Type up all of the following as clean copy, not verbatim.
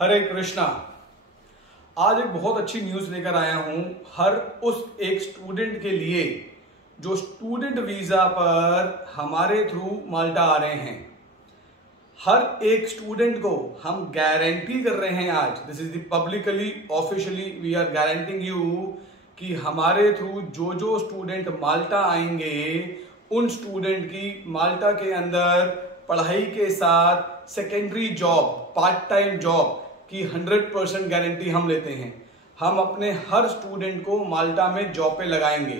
हरे कृष्णा। आज एक बहुत अच्छी न्यूज़ लेकर आया हूं हर उस एक स्टूडेंट के लिए जो स्टूडेंट वीज़ा पर हमारे थ्रू माल्टा आ रहे हैं। हर एक स्टूडेंट को हम गारंटी कर रहे हैं आज, this is the publicly officially we are guaranteeing you कि हमारे थ्रू जो जो स्टूडेंट माल्टा आएंगे उन स्टूडेंट की माल्टा के अंदर पढ़ाई के साथ secondary job, part time job की 100% गारंटी हम लेते हैं। हम अपने हर स्टूडेंट को माल्टा में जॉब पे लगाएंगे।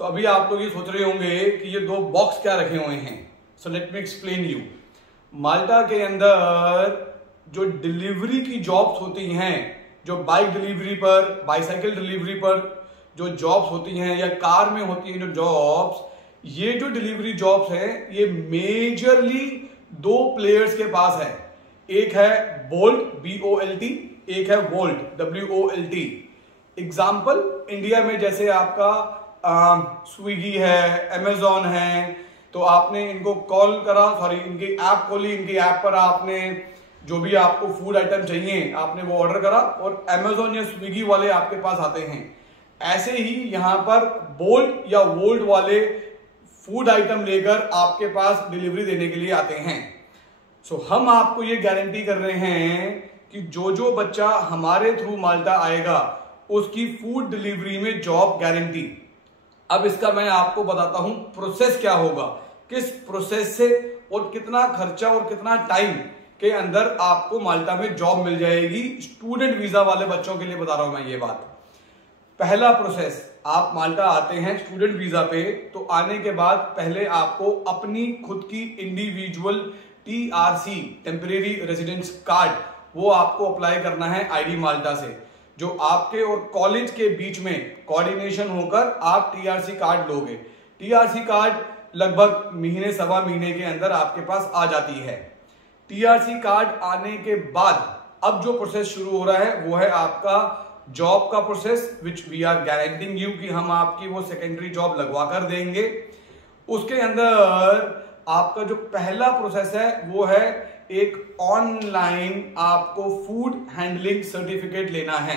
सो अभी आप लोग ये सोच रहे होंगे कि ये दो बॉक्स क्या रखे हुए हैं। So let me explain you. Malta के अंदर जो डिलीवरी की जॉब्स होती हैं, जो बाइक डिलीवरी पर, बाइसाइकिल डिलीवरी पर जो जॉब्स होती हैं या कार में होती हैं जो जॉब्स, ये जो डिलीवरी जॉब्स हैं ये मेजरली दो प्लेयर्स के पास है। एक है बोल्ट BOLT, एक है वोल्ट WOLT। एग्जाम्पल इंडिया में जैसे आपका स्विगी है, अमेजॉन है, तो आपने इनको कॉल करा, सॉरी इनकी ऐप खोली, इनकी ऐप पर आपने जो भी आपको फूड आइटम चाहिए आपने वो ऑर्डर करा और अमेजॉन या स्विगी वाले आपके पास आते हैं। ऐसे ही यहां पर बोल्ट या वोल्ट वाले फूड आइटम लेकर आपके पास डिलीवरी देने के लिए आते हैं। सो हम आपको ये गारंटी कर रहे हैं कि जो जो बच्चा हमारे थ्रू माल्टा आएगा उसकी फूड डिलीवरी में जॉब गारंटी। अब इसका मैं आपको बताता हूं प्रोसेस क्या होगा, किस प्रोसेस से और कितना खर्चा और कितना टाइम के अंदर आपको माल्टा में जॉब मिल जाएगी। स्टूडेंट वीजा वाले बच्चों के लिए बता रहा हूं मैं ये बात। पहला प्रोसेस, आप माल्टा आते हैं स्टूडेंट वीजा पे, तो आने के बाद पहले आपको अपनी खुद की individual TRC temporary residence card वो आपको अप्लाई करना है ID माल्टा से, जो आपके और कॉलेज के बीच में कोऑर्डिनेशन होकर आप TRC कार्ड लोगे। TRC कार्ड लगभग महीने सवा महीने के अंदर आपके पास आ जाती है। TRC कार्ड आने के बाद अब जो प्रोसेस शुरू हो रहा है वो है आपका जॉब का process, which we are guaranteeing you कि हम आपकी वो सेकेंडरी जॉब लगवा कर देंगे। उसके अंदर आपका जो पहला प्रोसेस है वो है एक ऑनलाइन आपको फूड हैंडलिंग सर्टिफिकेट लेना है।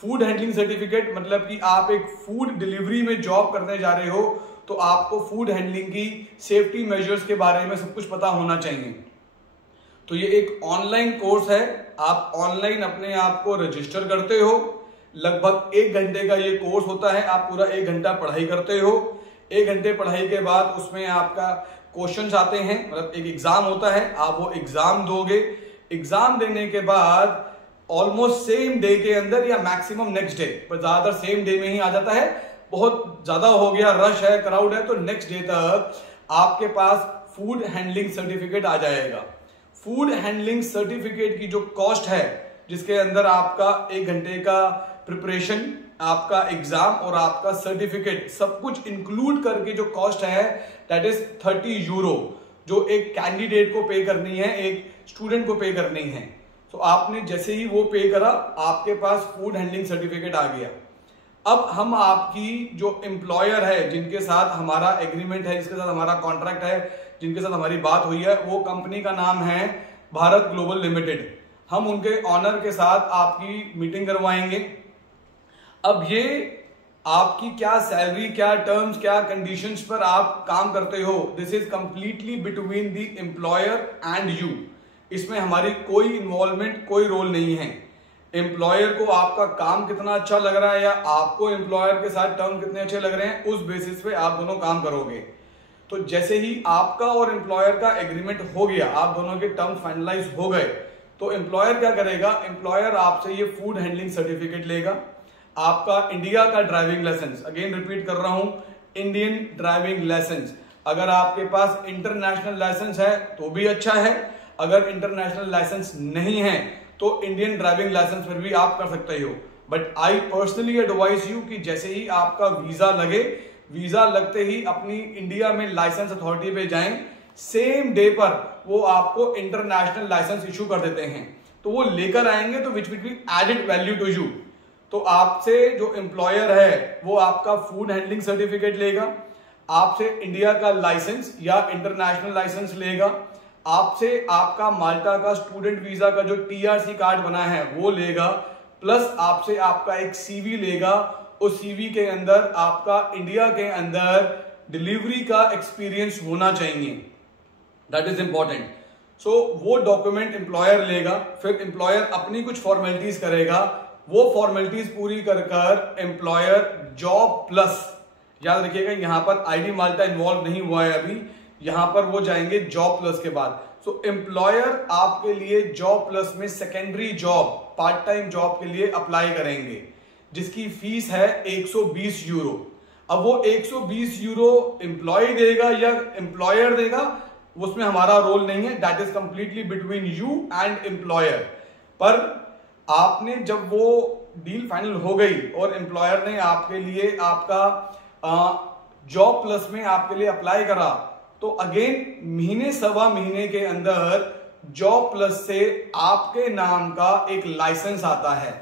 फूड हैंडलिंग सर्टिफिकेट मतलब कि आप एक फूड डिलीवरी में जॉब करने जा रहे हो तो आपको फूड हैंडलिंग की सेफ्टी मेजर्स के बारे में सब कुछ पता होना चाहिए। तो ये एक ऑनलाइन कोर्स है, आप ऑनलाइन अपने आप को रजिस्टर करते हो। लगभग 1 घंटे का ये कोर्स होता है, आप पूरा 1 घंटा पढ़ाई करते हो। 1 घंटे पढ़ाई के बाद उसमें आपका क्वेश्चंस आते हैं, मतलब एक एग्जाम होता है, आप वो एग्जाम दोगे। एग्जाम देने के बाद ऑलमोस्ट सेम डे के अंदर या मैक्सिमम नेक्स्ट डे, पर ज्यादातर सेम डे में ही आ जाता है। बहुत ज्यादा हो गया, रश है, क्राउड है, तो नेक्स्ट डे तक आपके पास फूड हैंडलिंग सर्टिफिकेट आ जाएगा। फूड हैंडलिंग सर्टिफिकेट की जो कॉस्ट है, जिसके अंदर आपका 1 घंटे का प्रिपरेशन, आपका एग्जाम और आपका सर्टिफिकेट सब कुछ इंक्लूड करके जो कॉस्ट है दैट इज 30 यूरो, जो एक कैंडिडेट को पे करनी है, एक स्टूडेंट को पे करनी है। तो आपने जैसे ही वो पे करा आपके पास फूड हैंडलिंग सर्टिफिकेट आ गया। अब हम आपकी जो एम्प्लॉयर है, जिनके साथ हमारा एग्रीमेंट है, जिसके साथ हमारा कॉन्ट्रैक्ट है, जिनके साथ हमारी बात हुई है, वो कंपनी का नाम है भारत ग्लोबल लिमिटेड। हम उनके ऑनर के साथ आपकी मीटिंग करवाएंगे। अब ये आपकी क्या सैलरी, क्या टर्म्स, क्या कंडीशंस पर आप काम करते हो, this is completely between the employer and you. इसमें हमारी कोई इन्वॉल्वमेंट, कोई रोल नहीं है। एम्प्लॉयर को आपका काम कितना अच्छा लग रहा है या आपको एम्प्लॉयर के साथ टर्म कितने अच्छे लग रहे हैं, उस बेसिस पे आप दोनों काम करोगे। तो जैसे ही आपका और एम्प्लॉयर का एग्रीमेंट हो गया, आप दोनों के टर्म्स फाइनलाइज हो गए, तो एम्प्लॉयर क्या करेगा, एम्प्लॉयर आपसे ये फूड हैंडलिंग सर्टिफिकेट लेगा, आपका इंडिया का ड्राइविंग लाइसेंस, अगेन रिपीट कर रहा हूं, इंडियन ड्राइविंग लाइसेंस। अगर आपके पास इंटरनेशनल लाइसेंस है तो भी अच्छा है, अगर इंटरनेशनल लाइसेंस नहीं है तो इंडियन ड्राइविंग लाइसेंस पर भी आप कर सकते हो। But I personally advise you कि जैसे ही आपका वीजा लगे, वीजा लगते ही अपनी इंडिया में लाइसेंस अथॉरिटी पे जाएं, सेम डे पर वो आपको इंटरनेशनल लाइसेंस इशू कर देते हैं। तो वो लेकर आएंगे तो which will be added value to you. तो आपसे जो एम्प्लॉयर है वो आपका फूड हैंडलिंग सर्टिफिकेट लेगा, आपसे इंडिया का लाइसेंस या इंटरनेशनल लाइसेंस लेगा, आपसे आपका माल्टा का स्टूडेंट वीजा का जो TRC कार्ड बना है वो लेगा, प्लस आपसे आपका एक CV लेगा। उस CV के अंदर आपका इंडिया के अंदर डिलीवरी का एक्सपीरियंस होना चाहिए, दैट इज इंपॉर्टेंट। सो वो डॉक्यूमेंट एम्प्लॉयर लेगा, फिर एम्प्लॉयर अपनी कुछ फॉर्मेलिटीज करेगा, वो फॉर्मेलिटीज पूरी कर कर एम्प्लॉयर जॉब प्लस, याद रखिएगा यहां पर ID माल्टा इन्वॉल्व नहीं हुआ है अभी, यहां पर वो जाएंगे जॉब प्लस के बाद। सो एम्प्लॉयर आपके लिए जॉब प्लस में secondary job, part time job के लिए अप्लाई करेंगे, जिसकी फीस है 120 यूरो। अब वो 120 यूरो एम्प्लॉय देगा या एम्प्लॉयर देगा, उसमें हमारा रोल नहीं है, that is completely between you and employer. पर आपने जब वो डील फाइनल हो गई और एम्प्लॉयर ने आपके लिए आपका जॉब प्लस में आपके लिए अप्लाई करा, तो अगेन महीने सवा महीने के अंदर जॉब प्लस से आपके नाम का एक लाइसेंस आता है।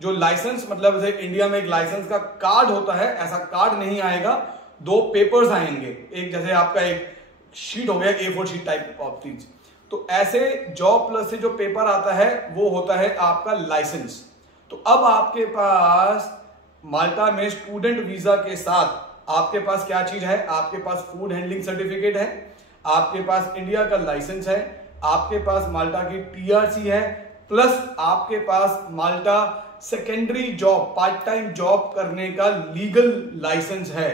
जो लाइसेंस मतलब जैसे इंडिया में एक लाइसेंस का कार्ड होता है, ऐसा कार्ड नहीं आएगा, 2 पेपर्स आएंगे, एक जैसे आपका एक शीट हो गया A4 शीट टाइप ऑफ चीज, तो ऐसे जॉब प्लस से जो पेपर आता है वो होता है आपका लाइसेंस। तो अब आपके पास माल्टा में स्टूडेंट वीजा के साथ आपके पास क्या चीज है, आपके पास फूड हैंडलिंग सर्टिफिकेट है, आपके पास इंडिया का लाइसेंस है, आपके पास माल्टा की TRC है, प्लस आपके पास Malta secondary job, part time job करने का लीगल लाइसेंस है।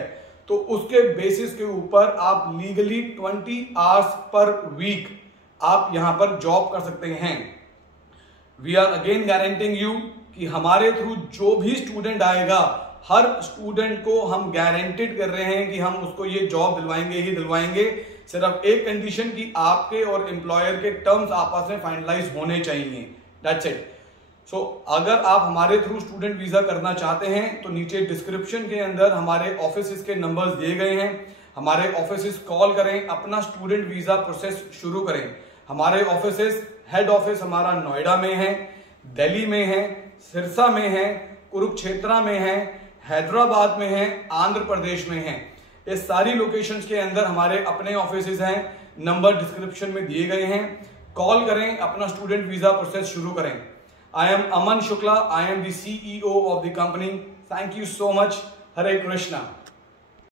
तो उसके बेसिस के ऊपर आप लीगली 20 आवर्स पर वीक आप यहां पर जॉब कर सकते हैं। We are again guaranteeing you कि हमारे थ्रू जो भी स्टूडेंट आएगा, हर स्टूडेंट को हम गारंटेड कर रहे हैं कि हम उसको ये जॉब दिलवाएंगे ही दिलवाएंगे। सिर्फ एक कंडीशन कि आपके और एम्प्लॉयर के टर्म्स आपस में फाइनलाइज होने चाहिए, दैट्स इट। सो अगर आप हमारे थ्रू स्टूडेंट वीजा करना चाहते हैं तो नीचे डिस्क्रिप्शन के अंदर हमारे ऑफिस के नंबर्स दिए गए हैं, हमारे ऑफिस कॉल करें, अपना स्टूडेंट वीजा प्रोसेस शुरू करें। हमारे ऑफिस, हेड ऑफिस हमारा नोएडा में है, दिल्ली में है, सिरसा में है, कुरुक्षेत्र में है, हैदराबाद में है, आंध्र प्रदेश में है। इस सारी लोकेशंस के अंदर हमारे अपने ऑफिस हैं, नंबर डिस्क्रिप्शन में दिए गए हैं, कॉल करें, अपना स्टूडेंट वीजा प्रोसेस शुरू करें। I am Aman Shukla. I am the CEO of the company. Thank you so much. Hare Krishna.